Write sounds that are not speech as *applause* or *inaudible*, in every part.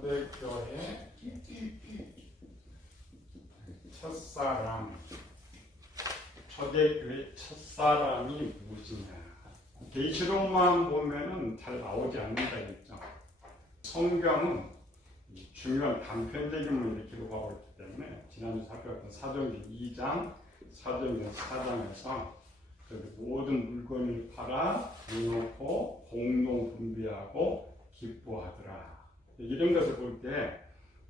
초대교회 첫사랑 초대교회 첫사랑이 무엇이냐 계시록만 보면은 잘 나오지 않는다 했죠. 성경은 이 중요한 단편적인 문을 기록하고 있기 때문에 지난주 살펴봤던 사도행전 2장, 사도행전 4장에서 그 모든 물건을 팔아 내놓고 공동 분배하고 기뻐하더라. 이런 것을 볼 때,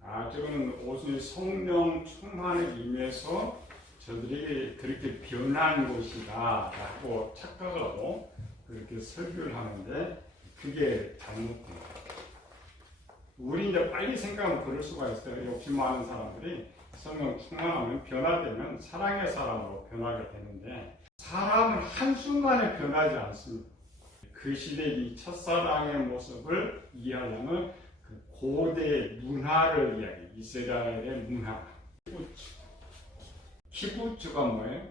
아, 저거는 오순이 성령 충만에 임해서 저들에게 그렇게 변한 것이다. 라고 착각을 하고 그렇게 설교를 하는데, 그게 잘못된 거예요. 우리 이제 빨리 생각하면 그럴 수가 있어요. 욕심 많은 사람들이 성령 충만하면 변화되면 사랑의 사람으로 변하게 되는데, 사람은 한순간에 변하지 않습니다. 그 시대의 이 첫사랑의 모습을 이해하려면 그 고대 문화를 이야기해. 이스라엘의 문화. 키부츠. 키부츠가 뭐예요?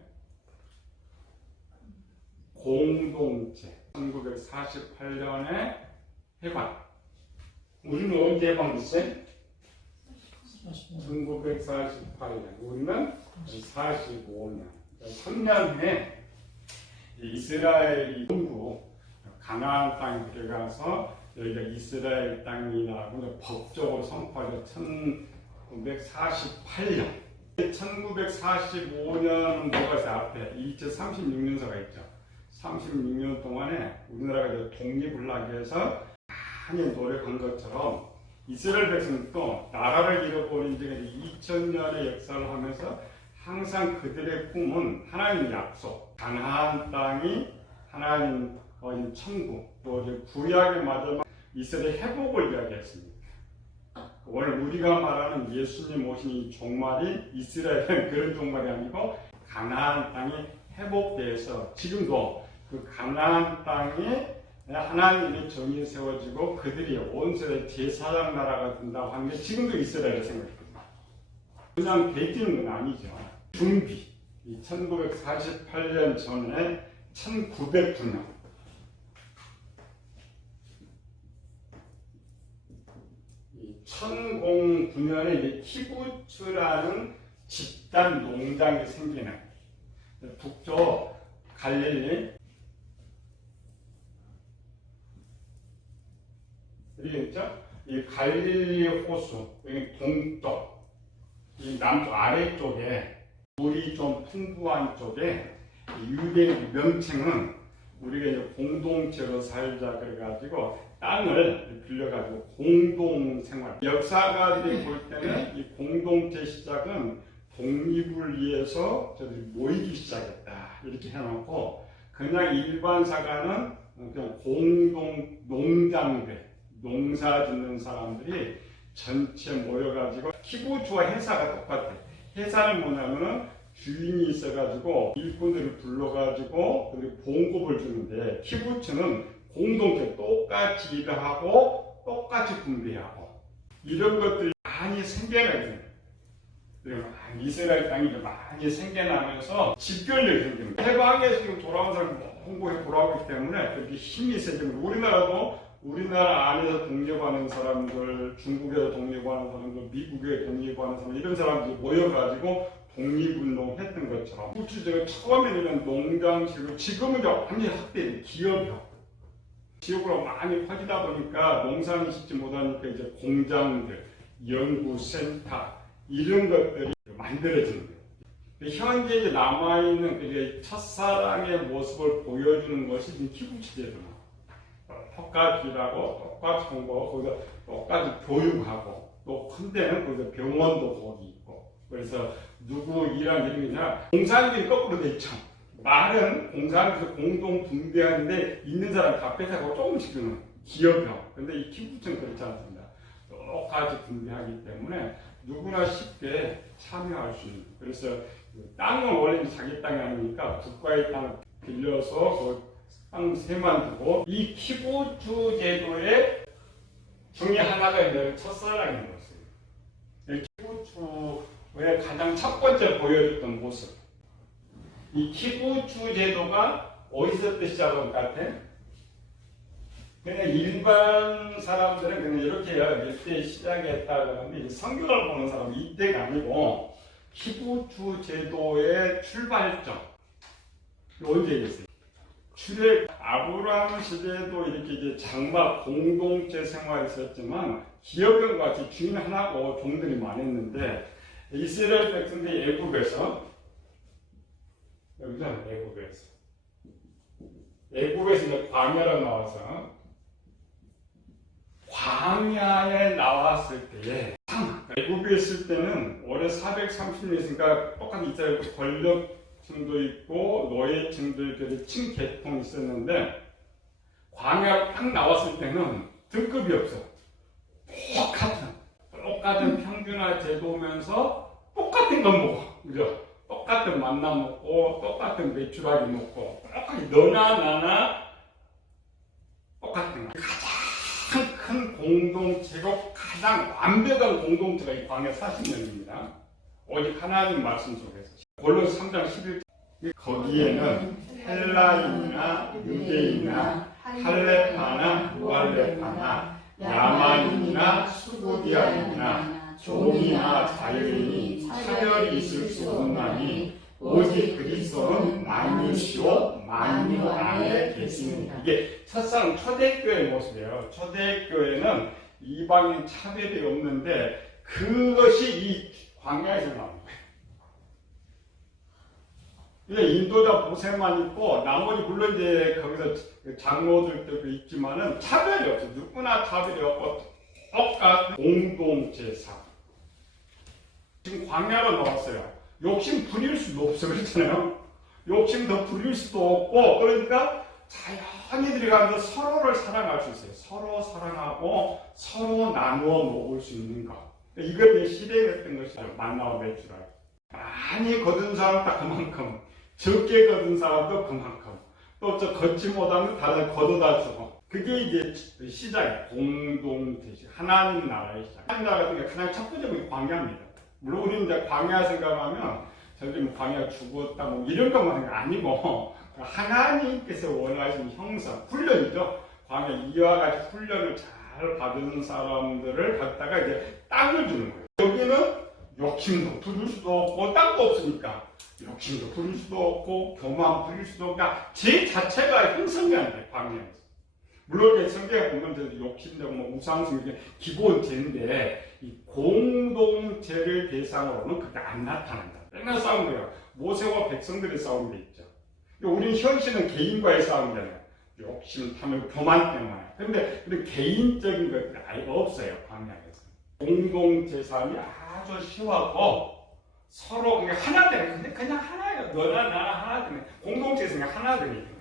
공동체. 1948년에 해방. 우리는 언제 해방됐어요? 1948년. 우리는 45년. 3년 후에 이스라엘이 동부 가나안 땅에 들어가서 여기가 이스라엘 땅이라고 법적으로 선포하죠. 1948년. 1945년 뭐가 있어요? 앞에 2036년서가 있죠. 36년 동안에 우리나라가 독립을 하기 위해서 많이 노력한 것처럼 이스라엘 백성도 나라를 잃어버린 지 2000년의 역사를 하면서 항상 그들의 꿈은 하나님 약속, 가나안 땅이 하나님 어, 천국, 또 이제 구약의 마지막 이스라엘 회복을 이야기했습니다. 오늘 우리가 말하는 예수님 오신 이 종말이 이스라엘은 *laughs* 그런 종말이 아니고 가나안 땅이 회복돼서 지금도 그 가나안 땅에 하나님의 정이 세워지고 그들이 온 세대 제사장 나라가 된다고 하는 게 지금도 이스라엘의 생각입니다. 그냥 되지는 건 아니죠. 준비. 1948년 전에 1909년. 이 1009년에 이제 키부츠라는 집단 농장이 생기는 북쪽 갈릴리 있죠? 이 갈릴리 호수 여기 동쪽 이 남쪽 아래쪽에 물이 좀 풍부한 쪽에 유대 명칭은 우리가 이제 공동체로 살자 그래가지고 땅을 빌려가지고 공동생활 역사가들이 볼 때는 이 공동체 시작은 독립을 위해서 저들이 모이기 시작했다 이렇게 해놓고 그냥 일반 사가는 그냥 공동 농장들 농사 짓는 사람들이 전체 모여가지고 키부츠와 회사가 똑같아. 회사는 뭐냐면은 주인이 있어가지고 일꾼들을 불러가지고 그리고 봉급을 주는데 키부츠는 공동체 똑같이 일을 하고 똑같이 분배하고 이런 것들이 많이 생겨나요. 이스라엘 땅이 많이 생겨나면서 집결력이 생깁니다. 해방에서 지금 돌아온 사람 보라고 하기 때문에 그렇게 힘이 세집니다. 우리나라도 우리나라 안에서 독립하는 사람들, 중국에서 독립하는 사람들, 미국에 독립하는 사람들 이런 사람들이 모여가지고 독립운동 했던 것처럼 우주제가 처음에 는 농장식으로 지금은 완전히 확대 기업이요. 지역으로 많이 퍼지다 보니까 농산을 짓지 못하니까 이제 공장들, 연구센터 이런 것들이 만들어지는 거예요. 현재 이제 남아있는 그 첫사랑의 모습을 보여주는 것이 키부치제도입니다. 똑같이 일하고 똑같이 공부하고 거기서 똑같이 교육하고 또 큰 데는 거기서 병원도 거기 있고 그래서 누구 일한 이름이냐 공산주의 거꾸로 돼 있죠 말은 공산에서 공동 분배하는데 있는 사람 다 뺏어가고 조금씩 주는 기업형 근데 이 키부츠는 그렇지 않습니다 똑같이 분배하기 때문에 누구나 쉽게 참여할 수 있는 그래서 그 땅은 원래 자기 땅이 아니니까 국가의 땅을 빌려서 그 땅 세만 두고 이 키부츠 제도의 중에 하나가 있는 첫사랑인 것이에요. 키부츠의 가장 첫 번째 보여줬던 모습. 이 키부츠 제도가 어디서부터 시작한 것 같아? 그냥 일반 사람들은 그냥 이렇게 해요. 이때 시작했다 그러는데 성경을 보는 사람은 이때가 아니고 히브주 제도의 출발점 언제겠어요? 출애 아브라함 시대도 이렇게 이제 장막 공동체 생활이 있었지만 기업과 같이 주인 하나고 종들이 많았는데 이스라엘 백성들이 애굽에서 여기서 애굽에서 애굽에서 이제 광야로 나와서 광야에 나왔을 때에 애굽에 있을 때는 올해 430년이니까 똑같이 이스라엘 권력층도 있고 노예층도 있고 층계통이 있었는데 광야 딱 나왔을 때는 등급이 없어 똑같은 똑같은 평균화 제도면서 똑같은 건 먹어 그죠? 똑같은 만나 먹고 똑같은 메추라기 먹고 똑같이 너나 나나 똑같은 거 가장 큰 공동체고 가장 완벽한 공동체가 이 광야 40년입니다. 오직 하나님 말씀 속에서. 골로새 3장 11절. 거기에는 헬라인이나 유대인이나 할레파나 무할레파나 야만인이나 수고디아인이나 종이나 자유인이 차별이 있을 수 없나니 오직 그리스도는 만유시오 만유 안에 계시니 이게 첫상 초대교회 모습이에요. 초대교회는 이방인 차별이 없는데 그것이 이 광야에서 나오는 거예요. 이제 인도자 보세만 있고 나머지 물론 이제 거기서 장로들도 있지만은 차별이 없어. 누구나 차별이 없고 똑같은 공동체사. 지금 광야로 나왔어요. 욕심 부릴 수도 없어 그렇잖아요. 욕심 더 부릴 수도 없고 그러니까 자연히 들어가면서 서로를 사랑할 수 있어요. 서로 사랑하고 서로 나누어 먹을 수 있는 것. 이걸 이제 실행했던 것이죠. 만나와 매출하기. 많이 거둔 사람도 그만큼, 적게 거둔 사람도 그만큼, 또 저 걷지 못하면 다들 거둬다 주고. 그게 이제 시작이에요. 공동체시. 하나님 나라의 시작. 하나님 나라 같은 게 가장 첫 번째 는 광야입니다. 물론 우리는 이제 광야 생각하면 저기 뭐 광야 죽었다 뭐 이런 것만 생각 아니고 하나님께서 원하시는 형상, 훈련이죠. 광야 이와 같이 훈련을 잘 받은 사람들을 갖다가 이제 땅을 주는 거예요. 여기는 욕심도 부릴 수도 없고 땅도 없으니까 욕심도 부릴 수도 없고 교만 부릴 수도 없고 제 자체가 형성이 안 돼, 광야에서. 물론 성경에 보면 저 욕심되고 뭐 우상숭 이게 기본제인데 이 공동체를 대상으로는 그게 안 나타난다. 맨날 싸우는 거예요. 모세와 백성들의 싸움도 있죠. 우리는 현실은 개인과의 싸움이잖아요. 욕심, 탐욕, 교만 때문에. 근데 그런 개인적인 것들이 아예 없어요. 광야에서. 공동체 싸움이 아주 쉬워하고 서로 하나 되는 근데 그냥 하나예요. 너나 나나 하나 되는 공동체에서 하나 거예요.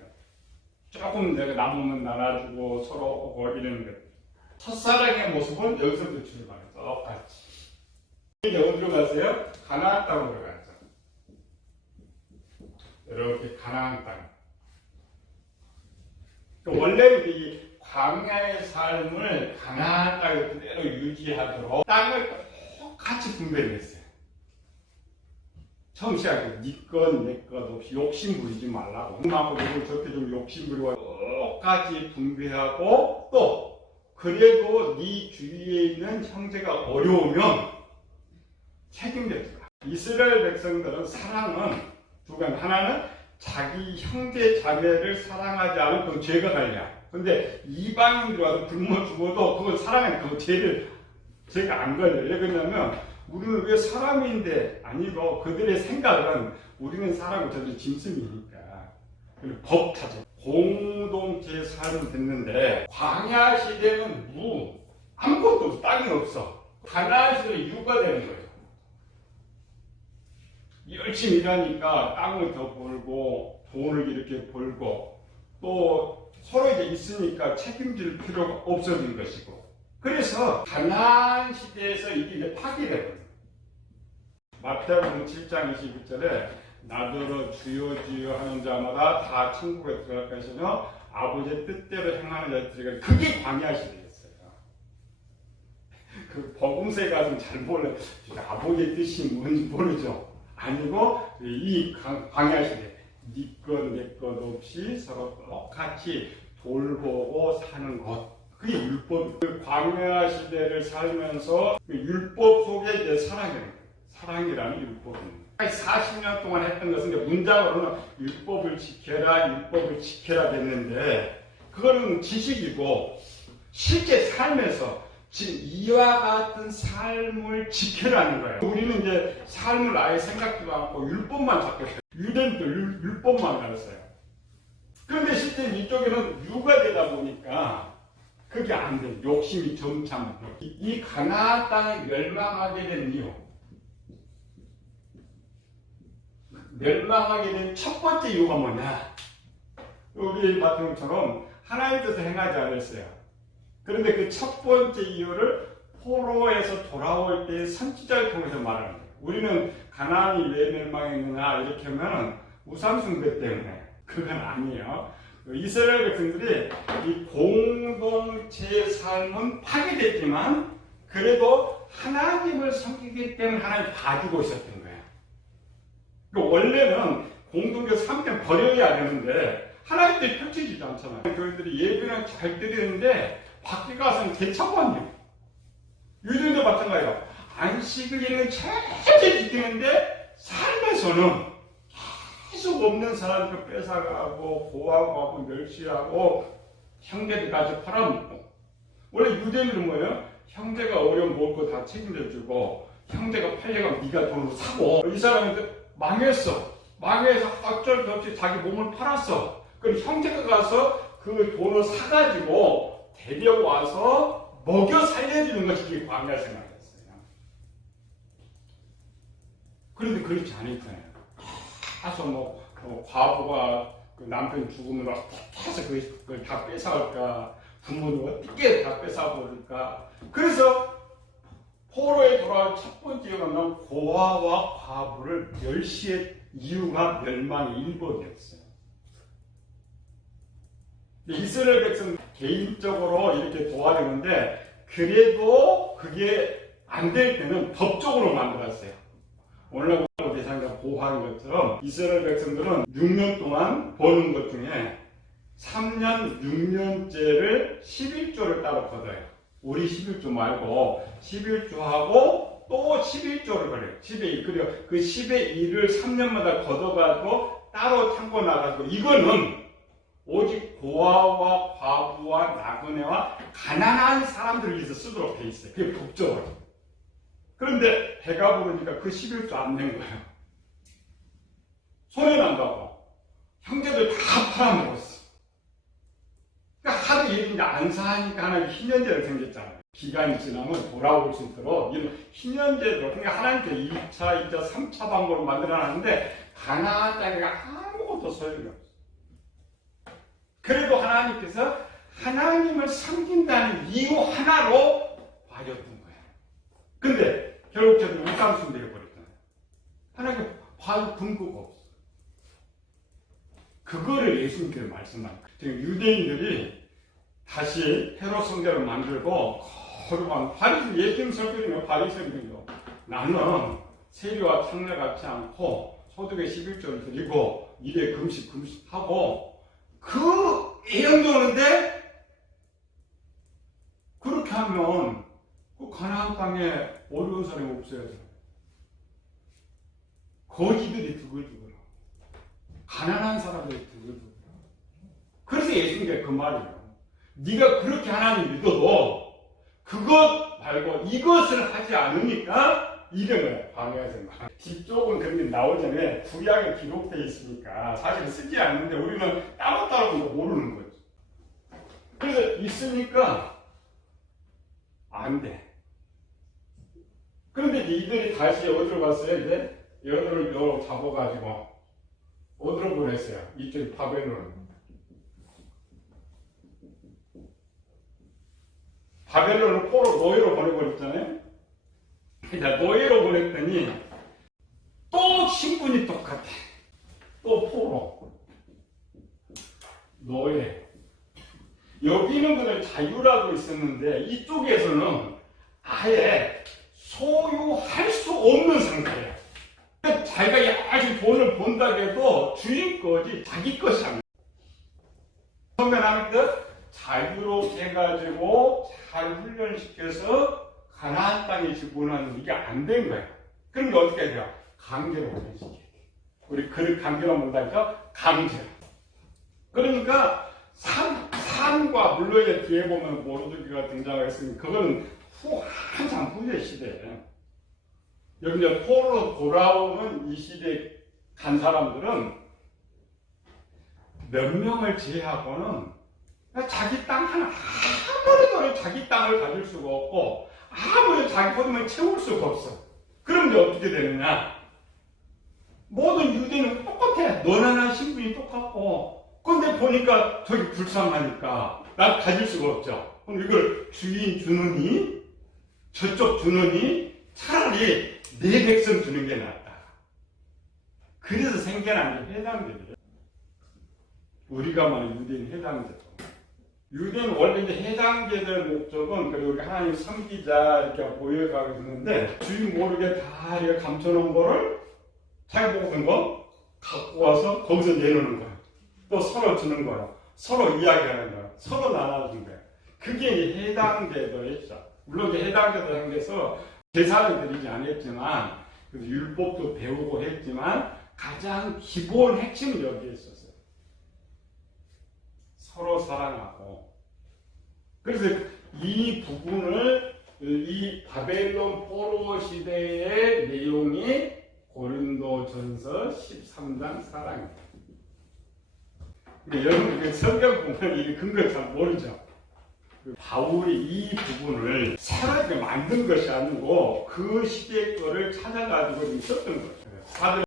조금 내가 남으면 나눠주고 서로 오고 이러는 것. 첫사랑의 모습은 여기서부터 출발해요. 똑같이. 이제 어디로 가세요? 가나안 땅으로 가죠. 이렇게 가나안 땅. 그 원래 이 광야의 삶을 가나안 땅에 그대로 유지하도록 땅을 똑같이 분배를 했어요. 처음 시작에 니건 내 것 없이 욕심 부리지 말라고. 이걸 저렇게 좀 욕심 부리고 똑같이 분배하고 또 그래도 네 주위에 있는 형제가 어려우면 책임져 주라. 이스라엘 백성들은 사랑은 두 가지. 하나는 자기 형제 자매를 사랑하지 않으면 그건 죄가 달려. 근데 이방인들 와서 굶어 죽어도 그건 사랑하는 그건 죄를 죄가 안 걸려요. 왜 그러냐면 우리는 왜 사람인데 아니고 그들의 생각은 우리는 사람은 저들 짐승이니까 법 타죠. 공동체 삶을 됐는데 광야 시대는 무 아무것도 없어 땅이 없어 가나안 시대는 유가 되는 거예요. 열심히 일하니까 땅을 더 벌고 돈을 이렇게 벌고 또 서로 이제 있으니까 책임질 필요가 없어진 것이고 그래서 가나안 시대에서 이게 파괴되거든요. 마태복음 7장 21절에 나더러 주여 주여 하는 자마다 다 천국에 들어갈 것이며 아버지의 뜻대로 행하는 자들이 그게 광야 시대였어요. 그 복음서에 가서 잘 몰라 아버지의 뜻이 뭔지 모르죠. 아니고 이 광야 시대 니것내것 없이 서로 똑같이 돌보고 사는 것. 그게 율법. 그 광야 시대를 살면서 그 율법 속에 사랑이라는 거예요. 사랑이라는 율법입니다. 40년 동안 했던 것은 문장으로는 율법을 지켜라, 율법을 지켜라 됐는데 그거는 지식이고 실제 삶에서 이와 같은 삶을 지켜라는 거예요. 우리는 이제 삶을 아예 생각지도 않고 율법만. 유대인도 율- 율법만 가르쳐요. 그런데 실제 이쪽에는 유가 되다 보니까 그게 안 돼. 욕심이 점참. 이- 이 가나안 땅에 멸망하게 된 이유. 멸망하게 된 첫 번째 이유가 뭐냐? 우리 같은 것처럼 하나님께서 행하지 않았어요. 그런데 그 첫 번째 이유를 포로에서 돌아올 때 선지자를 통해서 거예요. 우리는 가나안이 왜 멸망했느냐 이렇게 하면 우상숭배 때문에 그건 아니에요. 이스라엘 백성들이 이 공동체의 삶은 파괴됐지만 그래도 하나님을 섬기기 때문에 하나님 봐주고 있었던 거예요. 그러니까 원래는 공동체 삶을 버려야 되는데 하나님께 펼쳐지지 않잖아요. 교회들이 예배는 잘 드리는데 밖에 가서는 개차반이에요. 유대인도 마찬가지예요. 안식을 얘는 철저히 지키는데 삶에서는 계속 없는 사람들 뺏어가고 고하고 멸시하고 형제들까지 팔아먹고 원래 유대인들은 뭐예요? 형제가 어려움 먹을 거 다 책임져주고 형제가 팔려가면 네가 돈으로 사고 이 사람한테 망했어. 망해서 어쩔 수 없이 자기 몸을 팔았어. 그럼 형제가 가서 그 돈을 사가지고 데려와서 먹여 살려주는 것이 광야 생활이었어요. 그런데 그렇지 않았잖아요. 가서 뭐, 뭐 과부가 그 남편 해서 그- 그걸 다 뺏어갈까? 부모는 어떻게 다 뺏어버릴까? 그래서 포로에 돌아올 첫 번째 이유가 는 고아와 과부를 멸시의 이유가 멸망의 1번이었어요 이스라엘 백성 개인적으로 이렇게 도와주는데 그래도 그게 안 될 때는 법적으로 만들었어요 오늘날 대상자 보호하는 것처럼 이스라엘 백성들은 6년 동안 버는 것 중에 3년, 6년째를 11조를 따로 걷어요. 우리 11조 말고 11조하고 또 11조를 걸어요. 10의 1. 그리고 그 10의 1을 3년마다 걷어가지고 따로 창고 나가지고 이거는 오직 고아와 과부와 나그네와 가난한 사람들을 위해서 쓰도록 돼 있어요. 그게 법적으로. 그런데 배가 부르니까 그 11조 안 낸 거예요. 손해난다고. 형제들 다 팔아먹었어. 그러니까 하도 얘기인데 안 사니까 하나님 희년제를 생겼잖아요. 기간이 지나면 돌아올 수 있도록 이런 희년제로 그러니까 하나님께 1차, 2차, 3차 방법을 만들어놨는데 가나안 땅에 아무것도 소용이 없어. 그래도 하나님께서 하나님을 섬긴다는 이유 하나로 봐줬던 거예요. 근데 결국 저는 우상숭 되어버렸잖아요. 하나님 봐도 근거가 없어. 그거를 예수님께서 말씀한. 지금 유대인들이 다시 헤롯 성전을 만들고 거룩한 바리새 예수님 설교중에 바리새인들요. 나는 세리와 창례 같지 않고 소득의 11조를 드리고 일에 금식 금식하고 그 애용도는데 그렇게 하면 그 가나안 땅에 어려운 사람이 없어야 돼. 거지들이 두글두글. 가난한 사람들이 두글두글. 그래서 예수님께 그 말이에요. 네가 그렇게 하나님 믿어도 그것 말고 이것을 하지 않으니까 이름을 방해하지 마. 뒤쪽은 그런 게 나오자면 구약에 기록되어 있으니까 사실 쓰지 않는데 우리는 따로따로 모르는 거죠. 그래서 있으니까 안 돼. 그런데 이들이 다시 어디로 갔어요? 이제 여들을 요 잡아가지고 어디로 보냈어요? 이쪽 바벨론. 바벨론을 포로 노예로 보내버렸잖아요. 자, 노예로 보냈더니 또 신분이 똑같아. 또 포로. 노예. 여기는 그냥 자유라고 있었는데 이쪽에서는 아예 소유할 수 없는 상태예요. 자기가 아직 돈을 번다고 해도 주인 거지 자기 것이. 처음에 나올 때 자유롭게 해가지고 잘 훈련시켜서 가나안 땅에 집어넣는 이게 안 된 거야. 그러니까 어떻게 해야 돼요? 강제로 훈련시켜야 돼. 우리 그를 강제로 못하니까 강제로. 그러니까 산, 산과 물론 이제 뒤에 보면 모르드기가 등장했으니 그거는 후 한참 후의 시대예요. 여기 이제 포로 돌아오는 이 시대에 간 사람들은 몇 명을 제외하고는 자기 땅 하나 아무리 자기 땅을 가질 수가 없고 아무리 자기 거름을 채울 수가 없어. 그럼 이제 어떻게 되느냐? 모든 유대는 똑같아. 너나나 신분이 똑같고. 근데 보니까 저기 불쌍하니까 난 가질 수가 없죠. 그럼 이걸 주인 주느니 저쪽 주느니 차라리 내 백성 주는 게 낫다. 그래서 생겨난 게 해당되죠. 우리가 말하는 유대인 해당제. 유대인 원래 이제 해당제들 목적은 그리고 하나님 섬기자 이렇게 보여가고 있는데 주인 모르게 다 이렇게 감춰놓은 거를 자기 보고 거 갖고 와서 거기서 내놓는 거야. 또 서로 주는 거야. 서로 이야기하는 거야. 서로 나눠주는 거야. 그게 이제 해당 제도였죠. 물론 이제 해당 제도 행해서 제사를 드리지 않았지만 율법도 배우고 했지만 가장 기본 핵심은 여기에 있었어요. 서로 사랑하고 그래서 이 부분을 이 바벨론 포로 시대의 내용이 고린도전서 13장 사랑입니다. 여러분 그 성경 보면 이 근거 잘 모르죠. 그 바울이 이 부분을 새롭게 만든 것이 아니고 그 시대 거를 찾아가지고 있었던 거예요. 사절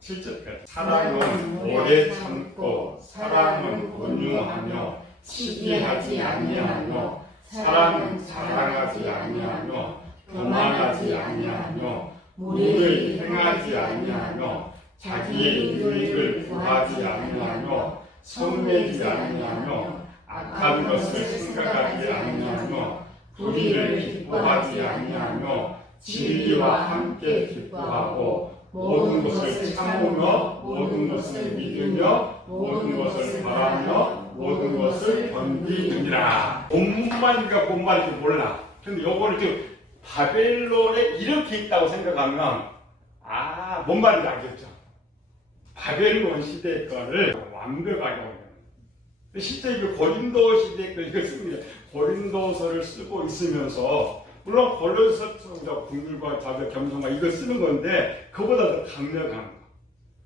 7절까지 사랑은 오래 참고 사랑은 온유하며 시기하지 아니하며 사랑은 자랑하지 아니하며 교만하지 아니하며 무를 행하지 아니하며 자기의 유익을 구하지 아니하며 성내지 아니하며 악한 것을 생각하지 아니하며 불의를 기뻐하지 아니하며 진리와 함께 기뻐하고 모든 것을 참으며 모든 것을 믿으며 모든 것을 바라며 모든 것을 견디느니라 본문만이니까 본말인지 몰라 근데 요거를 지금 바벨론에 이렇게 있다고 생각하면 아, 뭔 말인지 알겠죠? 바벨론 시대 거를 완벽하게 실제 그 고린도 시대 거 이거 씁니다. 고린도서를 쓰고 있으면서 물론 고린도서 국률과 자들 겸손과 이거 쓰는 건데 그보다 더 강력한 거.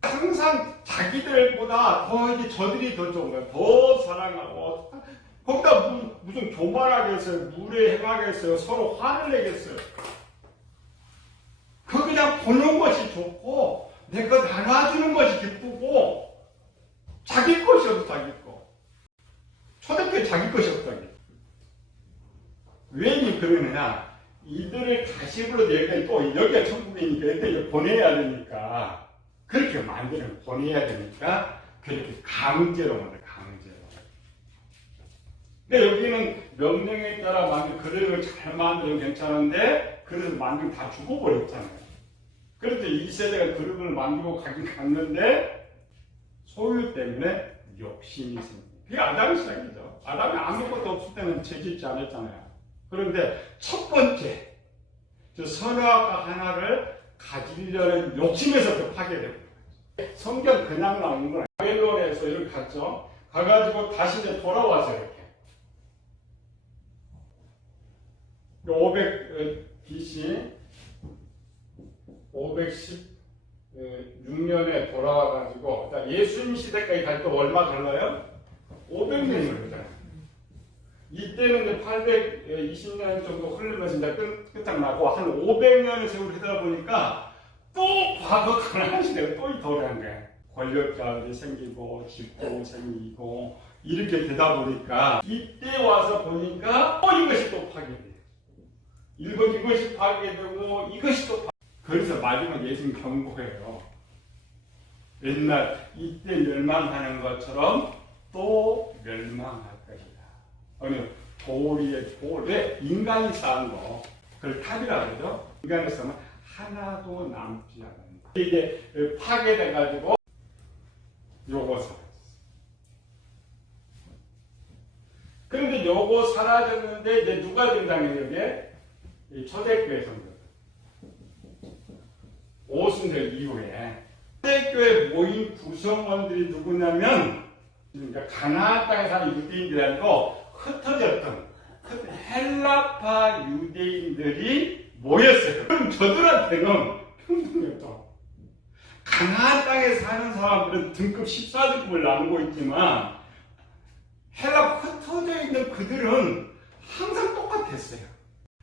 항상 자기들보다 더 이제 저들이 더 좋은 거야. 더 사랑하고 거기다 무, 무슨 교만하겠어요. 물에 행하겠어요. 서로 화를 내겠어요. 그 그냥 보는 것이 좋고 내것 나눠주는 것이 기쁘고 자기 것이 없어 자기 거. 초대교회 자기 것이 없다니. 왜 그러느냐? 이들을 불러 여기가 또 여기가 천국이니까 이들 보내야 되니까 그렇게 만드는 보내야 되니까 그렇게 강제로 만들 강제로. 근데 여기는 명령에 따라 만든 그릇을 잘 만들면 괜찮은데 그릇을 만들면 다 죽어버렸잖아요. 그래서 이 세대가 그릇을 만들고 가긴 갔는데 소유 때문에 욕심이 생깁니다. 그게 아담의 시작이죠. 아담이 아무것도 없을 때는 죄짓지 않았잖아요. 그런데 첫 번째, 저 선악과 하나를 가지려는 욕심에서부터 거예요. 성경 그냥 나오는 건 바벨론에서 이렇게 갔죠. 가가지고 다시 이제 돌아와서 이렇게. 500 BC, 516년에 돌아와가지고 예수님 시대까지 갈때 얼마 걸려요? 500년이 걸리잖아요. 이때는 820년 정도 흐르면서 이제 끝, 끝장나고 한 500년의 세월이 되다 보니까 또 과거 가난한 시대가 또 돌아간 거예요. 권력자들이 생기고 집도 생기고 이렇게 되다 보니까 이때 와서 보니까 또 이것이 또 파괴돼요. 이것 이것이 파괴되고 이것이 또 파... 그래서 마지막 예수님 경고해요. 옛날 이때 멸망하는 것처럼 또 멸망할 것이다. 어느 도리의 돌에 인간이 쌓은 거 그걸 탑이라 그러죠. 인간의 삶은 하나도 남지 않는다. 이게 파괴돼가지고 요것을 그런데 요거 사라졌는데 이제 누가? 이 초대교회 성도. 오순절 이후에 초대교회 모인 구성원들이 누구냐면 그러니까 가나안 땅에 사는 유대인들이 아니고 흩어졌던 그 헬라파 유대인들이 모였어요. 그럼 저들한테는 평등이었죠. 가나안 땅에 사는 사람들은 등급 14등급을 나누고 있지만 헬라 흩어져 있는 그들은 항상 똑같았어요.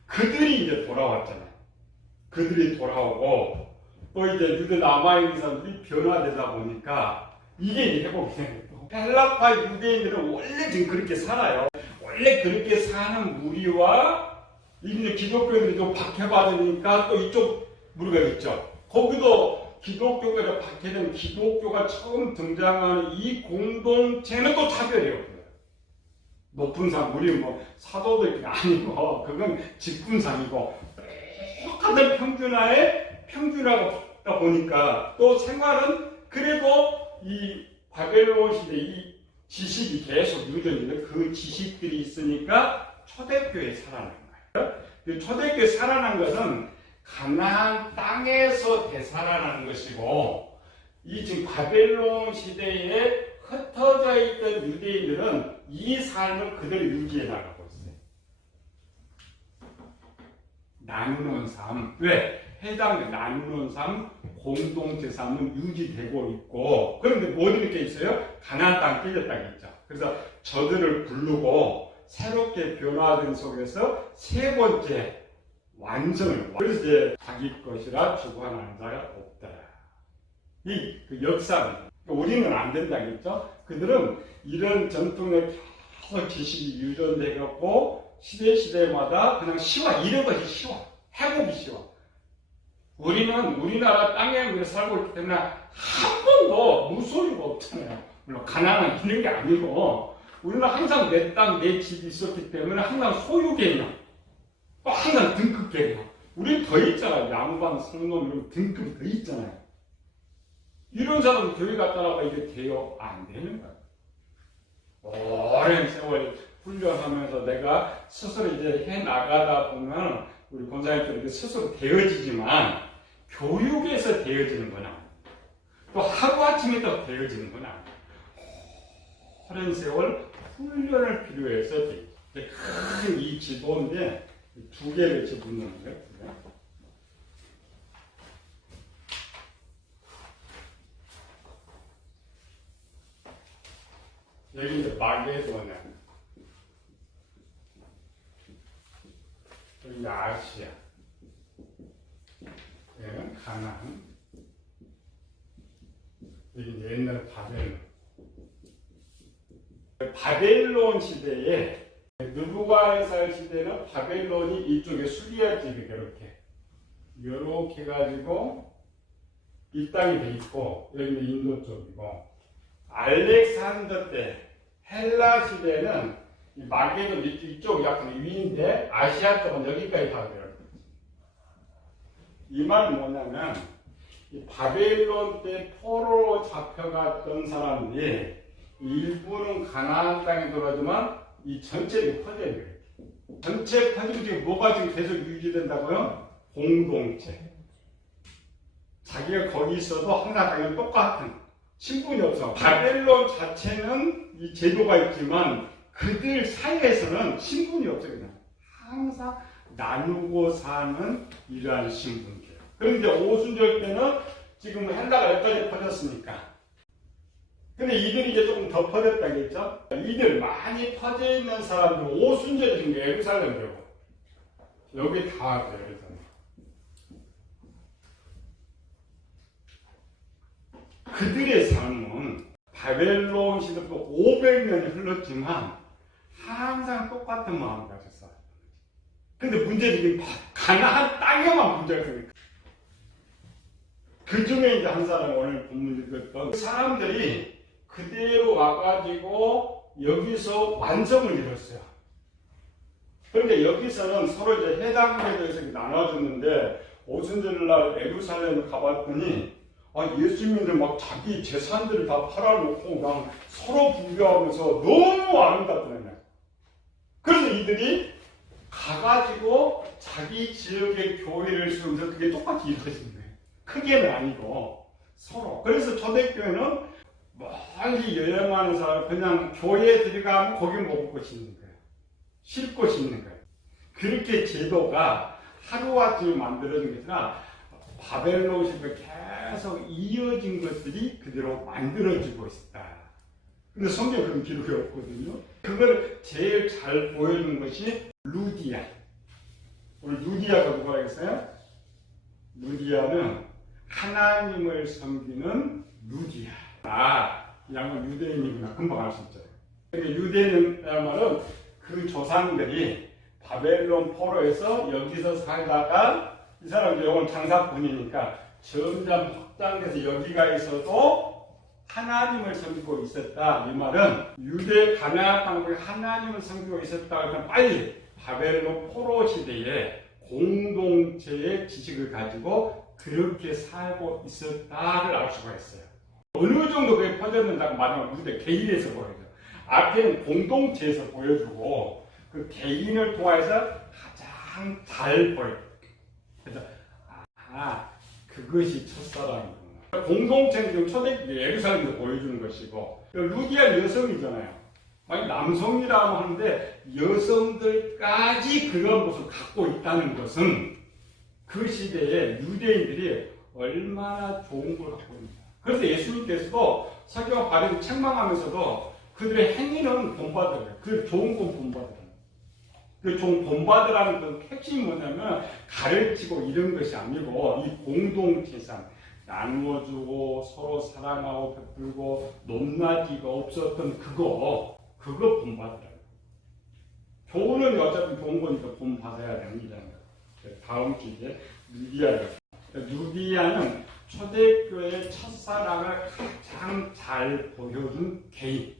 그들이 이제 돌아왔잖아요. 그들이 돌아오고 또 이제 유대 남아있는 사람들이 변화되다 보니까 이게 이제 회복이 되는 거예요. 헬라파 유대인들은 원래 지금 그렇게 살아요. 원래 그렇게 사는 무리와 이제 기독교인들이 좀 박해받으니까 또 이쪽 무리가 있죠. 거기도 기독교가 박해된 기독교가 처음 등장하는 이 공동체는 또 차별이에요. 높은 상, 우리 뭐 사도들 아니고 그건 직분상이고 똑같은 평준화에 평준화가 보니까 또 생활은 그래도 이 바벨론 시대 이 지식이 계속 유전인데 그 지식들이 있으니까 초대교회 살아난 거예요. 그 초대교회 살아난 것은 가나안 땅에서 되살아나는 것이고 이 지금 바벨론 시대에 흩어져 있던 유대인들은 이 삶을 그대로 유지해 나가고 있어요. 나누는 삶. 왜? 해당 나누는 삶, 공동체 삶은 유지되고 있고, 그런데 뭐 이렇게 있어요? 가나안 땅 끌렸다고 있죠. 그래서 저들을 부르고 새롭게 변화된 속에서 세 번째 완성을. 그래서 이제 자기 것이라 주관하는 자가 없다. 이 그 역사는 우리는 안 된다겠죠? 그들은 이런 전통에 계속 지식이 유전되고 시대 시대마다 그냥 쉬워 이런 것이 쉬워 회복이 쉬워. 우리는 우리나라 땅에 살고 있기 때문에 한 번도 무소리가 없잖아요. 물론 가난한 있는 게 아니고 우리는 항상 내 땅, 내 집이 있었기 때문에 항상 소유 개념, 또 항상 등급 개념. 우리 더 있잖아요. 양반, 성놈 이런 등급이 더 있잖아요. 이런 사람 교회 갔다 나가 이게 돼요? 안 되는 거예요. 오랜 세월 훈련하면서 내가 스스로 이제 해 나가다 보면 우리 권사님들 이렇게 스스로 되어지지만 교육에서 되어지는 건 아니에요. 또 하루아침에 또 되어지는 건 아니에요. 오랜 세월 훈련을 필요해서 큰 이 지도인데 두 개를 집어넣는 거예요. 여기 이제 마게도냐 여기 아시아. 여기는 가나안. 여기 옛날 바벨론. 바벨론 시대에 느부갓네살 시대는 바벨론이 이쪽에 수리아 지역에 이렇게 이렇게 가지고 이 땅이 돼 있고 여기는 인도 쪽이고. 알렉산더 때 헬라 시대는 이 마게돈 이쪽 약간 위인데 아시아 쪽은 여기까지 다 돼요. 이 말은 뭐냐면 이 바벨론 때 포로로 잡혀갔던 사람들이 일부는 가나안 땅에 돌아지만 이 전체를 퍼져야 돼요. 전체 퍼지면 지금 뭐가 지금 계속 유지된다고요? 공동체. 자기가 거기 있어도 항상 자기는 똑같은 신분이 없어. 바벨론 자체는 이 제도가 있지만 그들 사이에서는 신분이 그냥 항상 나누고 사는 이러한 신분이에요. 그럼 이제 오순절 때는 지금 헬라가 여기까지 퍼졌으니까. 근데 이들이 이제 조금 더 퍼졌다겠죠? 이들 많이 퍼져 있는 사람들 오순절에 지금 예루살렘이고 여기 다 왔어요. 예루살렘. 그들의 삶은 바벨론 시대부터 500년이 흘렀지만 항상 똑같은 마음을 가졌어요. 근데 문제는 이게 가나안 땅에만 문제가 생겨요. 그 중에 이제 한 사람 오늘 본문 읽었던 그 사람들이 그대로 와가지고 여기서 완성을 이뤘어요. 그런데 여기서는 서로 이제 해당에 대해서 나눠주는데 오순절날 에루살렘을 가봤더니 아, 예수님들 막 자기 재산들을 다 팔아놓고 그냥 서로 분교하면서 너무 아름답더라고요. 그래서 이들이 가가지고 자기 지역의 교회를 세우면서 그게 똑같이 이루어진 거예요. 크게는 아니고 서로. 그래서 초대교회는 멀리 여행하는 사람 그냥 교회에 들어가면 거기 먹을 것이 있는 거예요. 쉴 곳이 있는 거예요. 그렇게 제도가 하루아침에 만들어진 게 아니라 시대 계속 이어진 것들이 그대로 만들어지고 있다. 근데 성경에 그런 기록이 없거든요. 그걸 제일 잘 보여주는 것이 루디아. 우리 루디아가 누가 알겠어요? 루디아는 하나님을 섬기는 루디아. 아, 이 양반 유대인이구나. 금방 알 수 있죠. 근데 유대인이라는 말은 그 조상들이 바벨론 포로에서 여기서 살다가 이 사람 영은 장사꾼이니까 점점 확장돼서 여기가 있어도 하나님을 섬기고 있었다. 이 말은 유대 가나안 땅국에 하나님을 섬기고 있었다. 그러면 빨리 바벨론 포로 시대에 공동체의 지식을 가지고 그렇게 살고 있었다를 알 수가 있어요. 어느 정도 그게 퍼졌는다고 말하면 우리가 개인에서 보여요. 앞에는 공동체에서 보여주고 그 개인을 통해서 가장 잘 보여요. 그래서 아 그것이 첫사랑이구나. 공동체는 지금 초대 예루살렘에서 보여주는 것이고 루디아 여성이잖아요. 아니 남성이라고 하는데 여성들까지 그런 것을 갖고 있다는 것은 그 시대에 유대인들이 얼마나 좋은 걸 갖고 있는가. 그래서 예수님께서도 석유와 바리를 책망하면서도 그들의 행위는 본받으래요. 그 좋은 건 본받으래요. 그종 본받으라는 그 핵심이 뭐냐면 가르치고 이런 것이 아니고 이 공동체상 나누어주고 서로 사랑하고 베풀고 높낮이가 없었던 그거 그거 본받으라는 교훈은 어차피 좋은 거니까 본받아야 거예요. 다음 주에 누디아예요. 누디아는 초대교회 첫사랑을 가장 잘 보여준 개인.